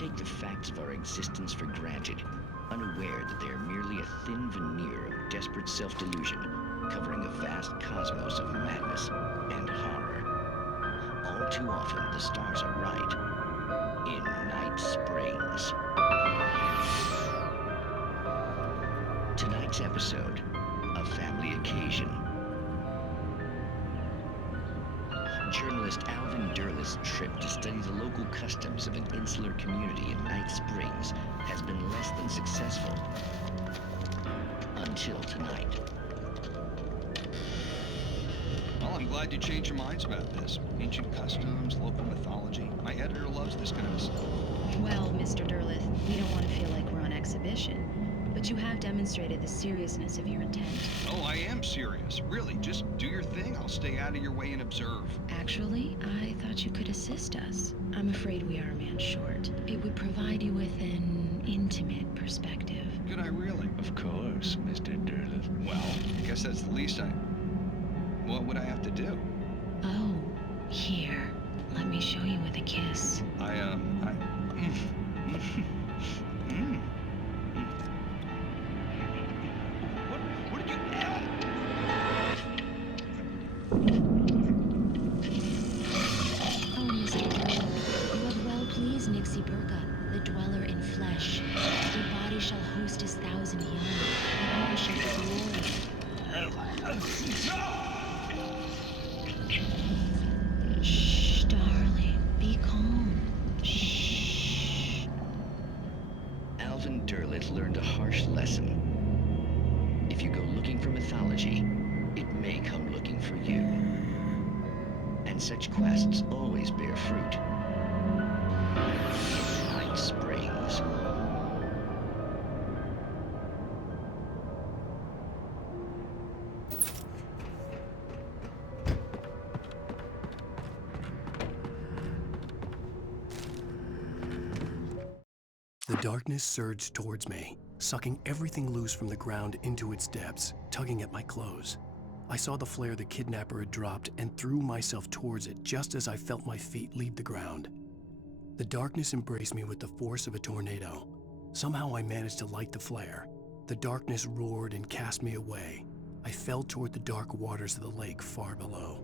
take the facts of our existence for granted, unaware that they are merely a thin veneer of desperate self-delusion, covering a vast cosmos of madness and horror. All too often, the stars are right. In Night Springs. Tonight's episode, A Family Occasion. Journalist Alvin Derleth's trip to study the local customs of an insular community in Night Springs has been less than successful. Until tonight. Well, I'm glad you changed your minds about this. Ancient customs, local mythology. My editor loves this kind of stuff. Well, Mr. Derleth, we don't want to feel like we're on exhibition, but you have demonstrated the seriousness of your intent. Oh, I am serious. Really, just do your thing. I'll stay out of your way and observe. Actually, I thought you could assist us. I'm afraid we are a man short. It would provide you with an intimate perspective. Could I really? Of course, Mr. Derleth. Well, I guess that's the least What would I have to do? Oh, here. Let me show you with a kiss. What did you... Oh, Mr. Derleth, you have well pleased Nixie Burka, the dweller in flesh. Your body shall host his 1,000 young, and all shall be glory. Shh, darling, be calm. Shh. Alvin Derleth learned a harsh lesson. If you go looking for mythology, it may come looking for you. And such quests always bear fruit. Night Springs. The darkness surged towards me, sucking everything loose from the ground into its depths, tugging at my clothes. I saw the flare the kidnapper had dropped and threw myself towards it just as I felt my feet leave the ground. The darkness embraced me with the force of a tornado. Somehow I managed to light the flare. The darkness roared and cast me away. I fell toward the dark waters of the lake far below.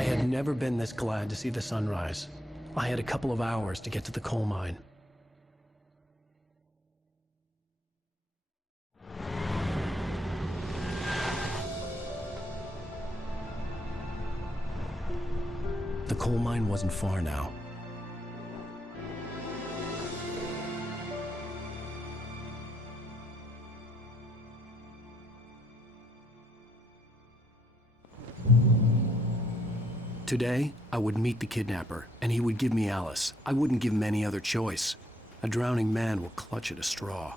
I had never been this glad to see the sunrise. I had a couple of hours to get to the coal mine. The coal mine wasn't far now. Today, I would meet the kidnapper, and he would give me Alice. I wouldn't give him any other choice. A drowning man will clutch at a straw.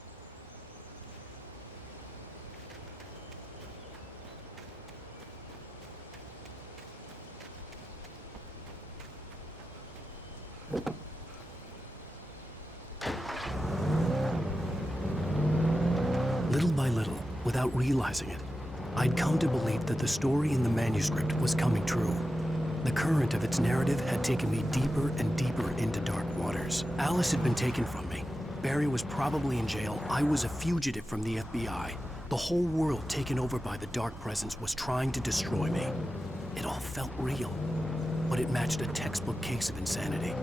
Little by little, without realizing it, I'd come to believe that the story in the manuscript was coming true. The current of its narrative had taken me deeper and deeper into dark waters. Alice had been taken from me. Barry was probably in jail. I was a fugitive from the FBI. The whole world taken over by the dark presence was trying to destroy me. It all felt real, but it matched a textbook case of insanity.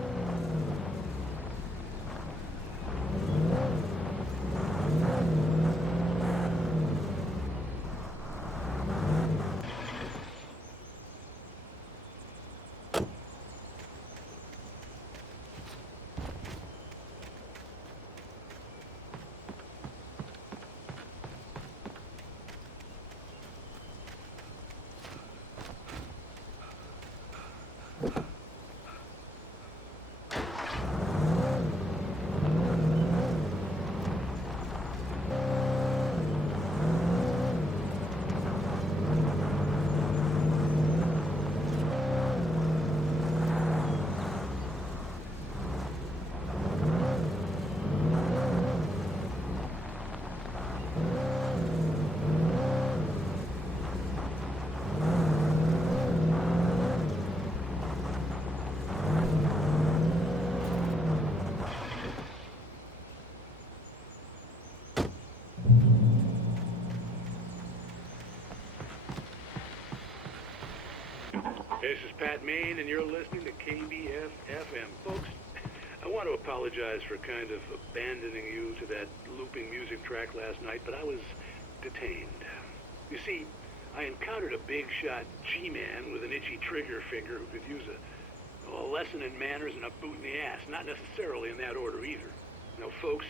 This is Pat Main, and you're listening to KBF-FM. Folks, I want to apologize for kind of abandoning you to that looping music track last night, but I was detained. You see, I encountered a big-shot G-man with an itchy trigger finger who could use a lesson in manners and a boot in the ass. Not necessarily in that order either. Now, folks,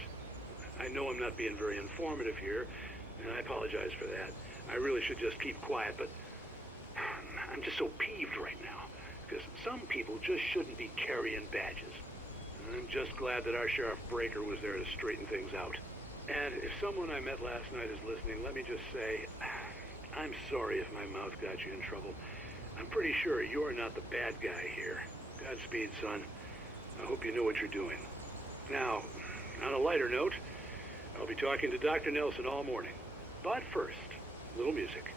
I know I'm not being very informative here, and I apologize for that. I really should just keep quiet, but I'm just so peeved right now, because some people just shouldn't be carrying badges. And I'm just glad that our Sheriff Breaker was there to straighten things out. And if someone I met last night is listening, let me just say, I'm sorry if my mouth got you in trouble. I'm pretty sure you're not the bad guy here. Godspeed, son. I hope you know what you're doing. Now, on a lighter note, I'll be talking to Dr. Nelson all morning. But first, a little music.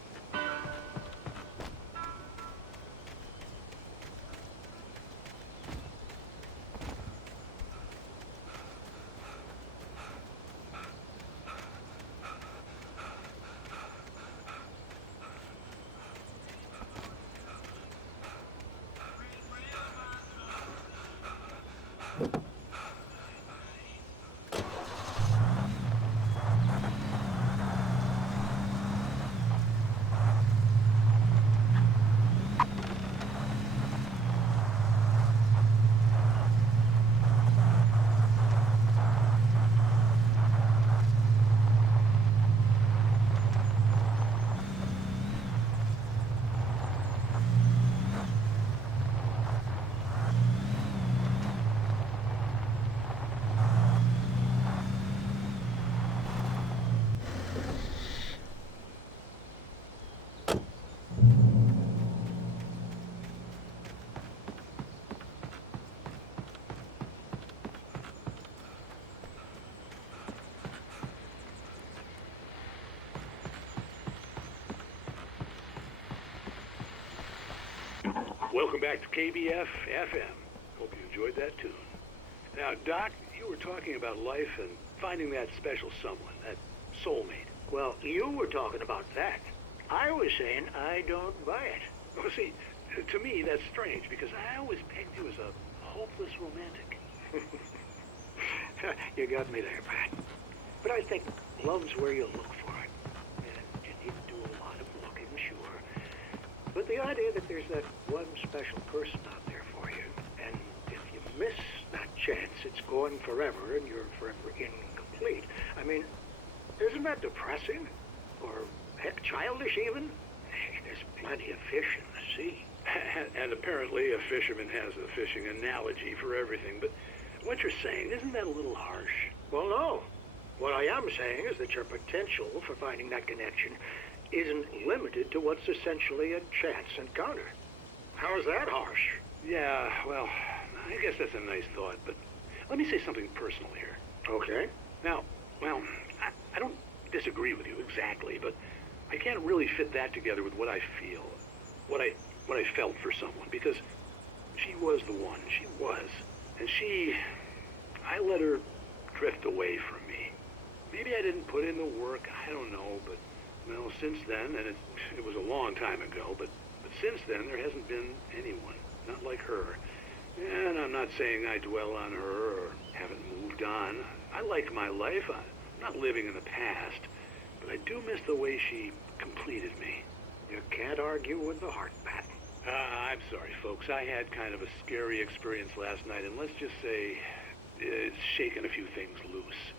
Welcome back to KBF-FM. Hope you enjoyed that tune. Now, Doc, you were talking about life and finding that special someone, that soulmate. Well, you were talking about that. I was saying I don't buy it. Well, see, To me, that's strange, because I always pegged you as a hopeless romantic. You got me there, Pat. But I think love's where you look for it. And you need to do a lot of looking, sure. But the idea that there's that one special person out there for you, and if you miss that chance, it's gone forever, and you're forever incomplete. I mean, isn't that depressing? Or, heck, childish even? Hey, there's plenty of fish in the sea. And apparently a fisherman has a fishing analogy for everything, but what you're saying, isn't that a little harsh? Well, no. What I am saying is that your potential for finding that connection isn't limited to what's essentially a chance encounter. How is that harsh? Yeah, well, I guess that's a nice thought, but let me say something personal here. Okay. Now, well, I don't disagree with you exactly, but I can't really fit that together with what I feel, what I felt for someone, because she was the one. She was. And I let her drift away from me. Maybe I didn't put in the work, I don't know, but, well, since then, and it was a long time ago, but since then, there hasn't been anyone, not like her. And I'm not saying I dwell on her or haven't moved on. I like my life. I'm not living in the past, but I do miss the way she completed me. You can't argue with the heart, Pat. I'm sorry, folks. I had kind of a scary experience last night, and let's just say it's shaken a few things loose.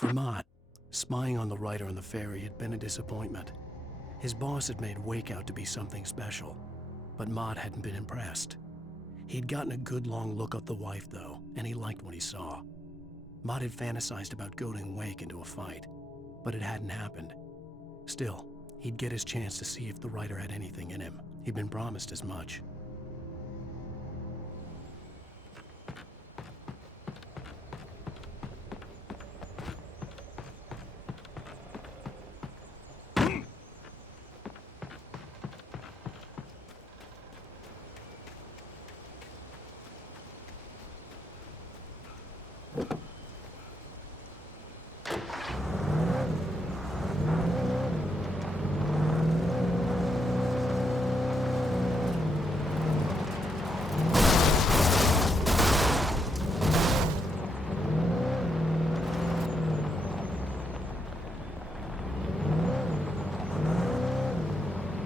For Mott, spying on the writer on the ferry had been a disappointment. His boss had made Wake out to be something special, but Mott hadn't been impressed. He'd gotten a good long look at the wife, though, and he liked what he saw. Mott had fantasized about goading Wake into a fight, but it hadn't happened. Still, he'd get his chance to see if the writer had anything in him. He'd been promised as much.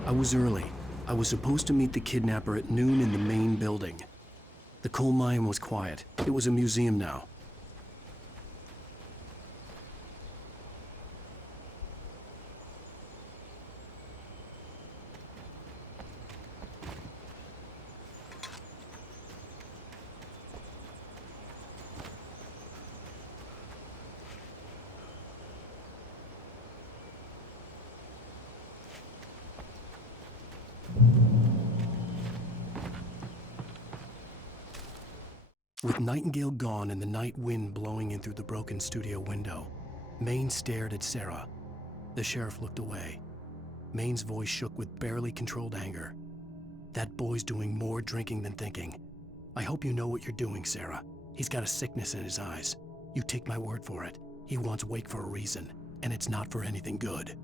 I was early. I was supposed to meet the kidnapper at noon in the main building. The coal mine was quiet. It was a museum now. With Nightingale gone and the night wind blowing in through the broken studio window, Maine stared at Sarah. The sheriff looked away. Maine's voice shook with barely controlled anger. That boy's doing more drinking than thinking. I hope you know what you're doing, Sarah. He's got a sickness in his eyes. You take my word for it. He wants Wake for a reason, and it's not for anything good.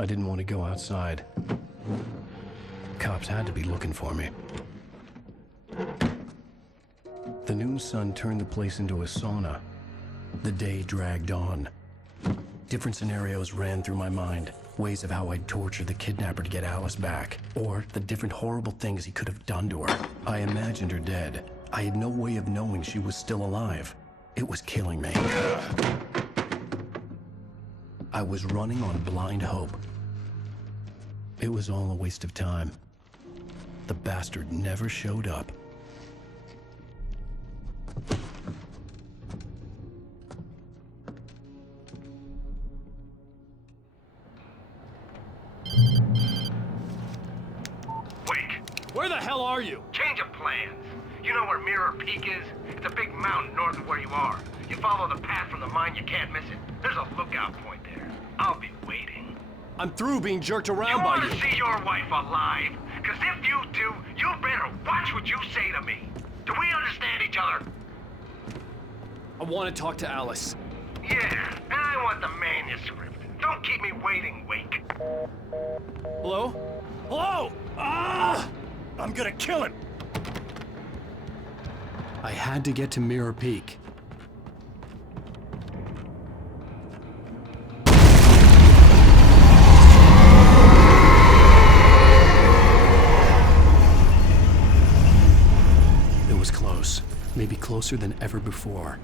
I didn't want to go outside. Cops had to be looking for me. The noon sun turned the place into a sauna. The day dragged on. Different scenarios ran through my mind. Ways of how I'd torture the kidnapper to get Alice back. Or the different horrible things he could have done to her. I imagined her dead. I had no way of knowing she was still alive. It was killing me. I was running on blind hope. It was all a waste of time. The bastard never showed up. Where the hell are you? Change of plans. You know where Mirror Peak is? It's a big mountain north of where you are. You follow the path from the mine, you can't miss it. There's a lookout point there. I'll be waiting. I'm through being jerked You around by want you. to see your wife alive? Because if you do, you better watch what you say to me. Do we understand each other? I want to talk to Alice. Yeah, and I want the manuscript. Don't keep me waiting, Wake. Hello? Hello? Ah! I'm gonna kill him. I had to get to Mirror Peak. It was close, maybe closer than ever before.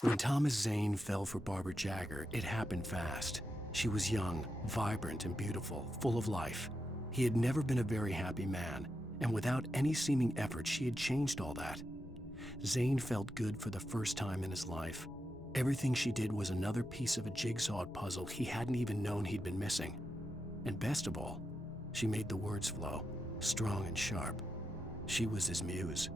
When Thomas Zane fell for Barbara Jagger, it happened fast. She was young, vibrant, and beautiful, full of life. He had never been a very happy man, and without any seeming effort, she had changed all that. Zane felt good for the first time in his life. Everything she did was another piece of a jigsaw puzzle he hadn't even known he'd been missing. And best of all, she made the words flow, strong and sharp. She was his muse.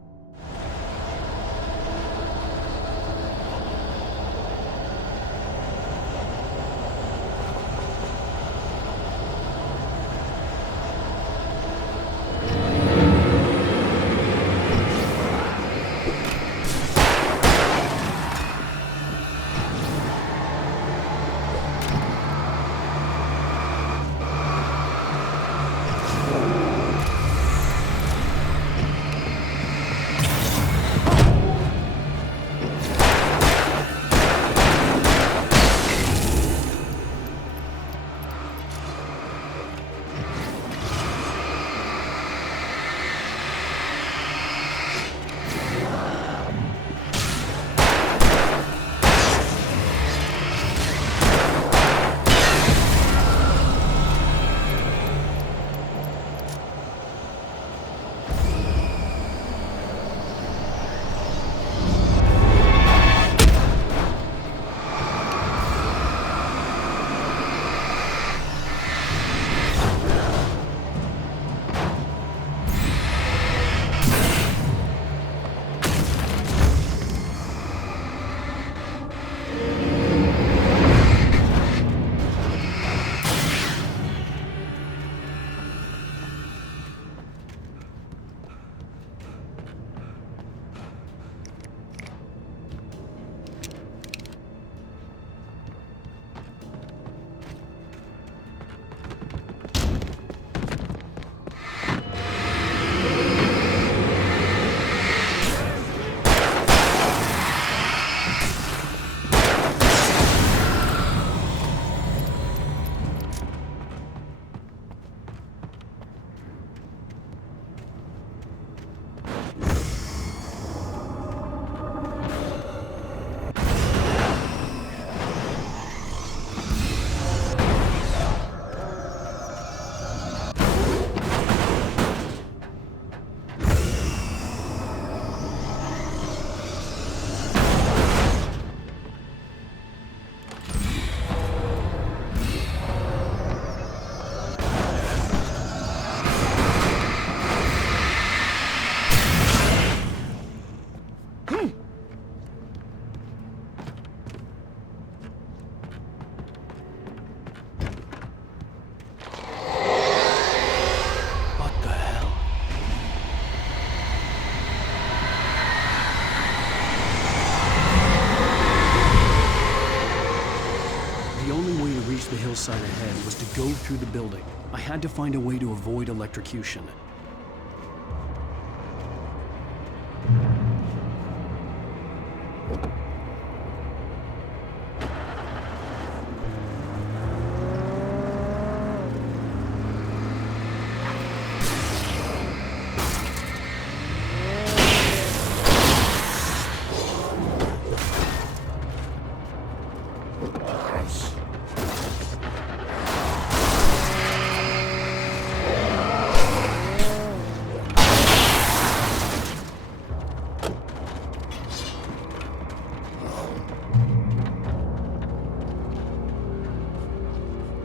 go through the building. I had to find a way to avoid electrocution.